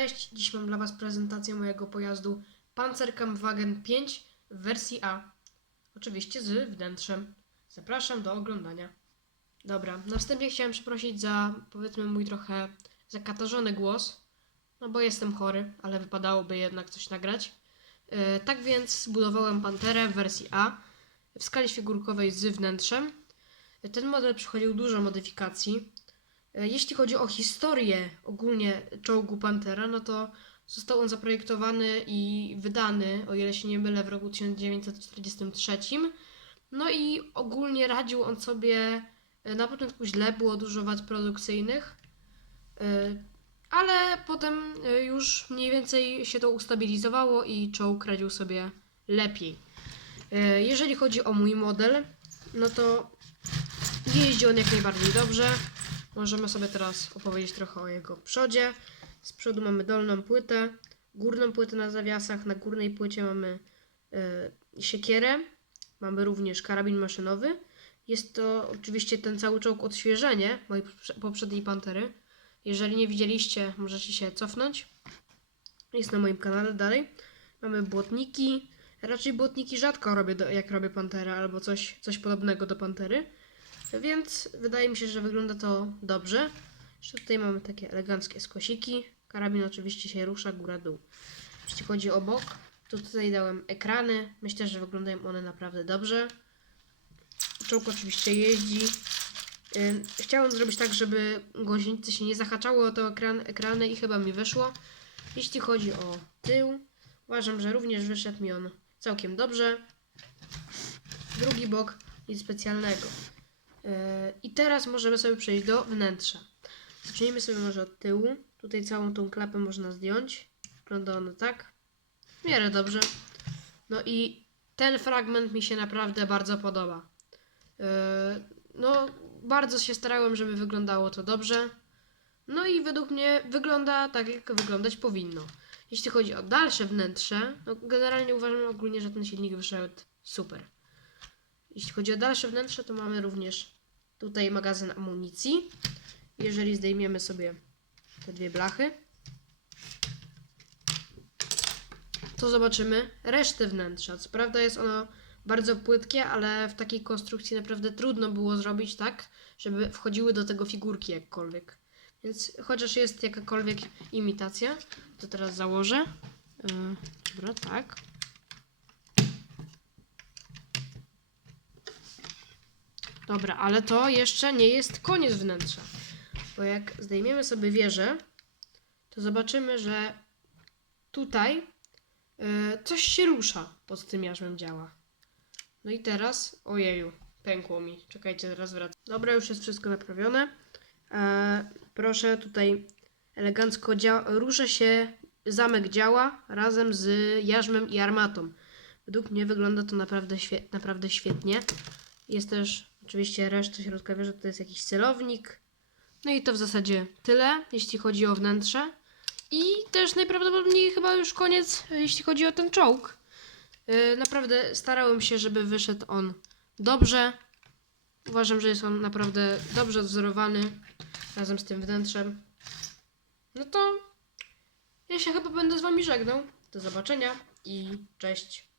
Cześć, dziś mam dla Was prezentację mojego pojazdu Panzerkampfwagen 5 w wersji A. Oczywiście z wnętrzem. Zapraszam do oglądania. Dobra, na wstępie chciałem przeprosić za, powiedzmy, mój trochę zakatarzony głos, no bo jestem chory, ale wypadałoby jednak coś nagrać. E, tak więc zbudowałem Panterę w wersji A w skali figurkowej z wnętrzem. Ten model przechodził dużo modyfikacji. E, Jeśli chodzi o historię ogólnie czołgu Pantera, no to został on zaprojektowany i wydany, o ile się nie mylę, w roku 1943. No i ogólnie radził on sobie, e, na początku źle, było dużo wad produkcyjnych, e, ale potem już mniej więcej się to ustabilizowało i czołg radził sobie lepiej. Jeżeli chodzi o mój model, no to jeździ on jak najbardziej dobrze. Możemy sobie teraz opowiedzieć trochę o jego przodzie. Z przodu mamy dolną płytę, górną płytę na zawiasach. Na górnej płycie mamy e, siekierę. Mamy również karabin maszynowy. Jest to oczywiście ten cały czołg odświeżenie mojej poprze- poprzedniej Pantery. Jeżeli nie widzieliście, możecie się cofnąć. Jest na moim kanale dalej. Mamy błotniki. Raczej błotniki rzadko robię, do, jak robię Panterę albo coś, coś podobnego do Pantery. Więc wydaje mi się, że wygląda to dobrze. Jeszcze tutaj mamy takie eleganckie skosiki. Karabin oczywiście się rusza góra-dół. Jeśli chodzi o bok, to tutaj dałem ekrany. Myślę, że wyglądają one naprawdę dobrze. Czołg oczywiście jeździ. Chciałem zrobić tak, żeby gąsienice się nie zahaczały o te ekran, ekrany i chyba mi wyszło. Jeśli chodzi o tył, uważam, że również wyszedł mi on całkiem dobrze. Drugi bok nic specjalnego. I teraz możemy sobie przejść do wnętrza. Zacznijmy sobie może od tyłu. Tutaj całą tą klapę można zdjąć. Wygląda ono tak. W miarę dobrze. No i ten fragment mi się naprawdę bardzo podoba. Yy, No, bardzo się starałem, żeby wyglądało to dobrze. No i według mnie wygląda tak, jak wyglądać powinno. Jeśli chodzi o dalsze wnętrze, no generalnie uważam ogólnie, że ten silnik wyszedł super. Jeśli chodzi o dalsze wnętrze, to mamy również tutaj magazyn amunicji. Jeżeli zdejmiemy sobie te dwie blachy, to zobaczymy resztę wnętrza. Co prawda jest ono bardzo płytkie, ale w takiej konstrukcji naprawdę trudno było zrobić tak, żeby wchodziły do tego figurki jakkolwiek. Więc chociaż jest jakakolwiek imitacja, to teraz założę. Yy, dobra, tak. Dobra, ale to jeszcze nie jest koniec wnętrza. Bo jak zdejmiemy sobie wieżę, to zobaczymy, że tutaj e, coś się rusza pod tym jarzmem działa. No i teraz, ojeju, pękło mi. Czekajcie, zaraz wracam. Dobra, już jest wszystko naprawione. E, proszę, tutaj elegancko rusza się zamek działa razem z jarzmem i armatą. Według mnie wygląda to naprawdę, świe- naprawdę świetnie. Jest też oczywiście reszta środka wieży, to jest jakiś celownik. No i to w zasadzie tyle, jeśli chodzi o wnętrze. I też najprawdopodobniej chyba już koniec, jeśli chodzi o ten czołg. Yy, naprawdę starałem się, żeby wyszedł on dobrze. Uważam, że jest on naprawdę dobrze odwzorowany razem z tym wnętrzem. No to ja się chyba będę z Wami żegnał. Do zobaczenia i cześć.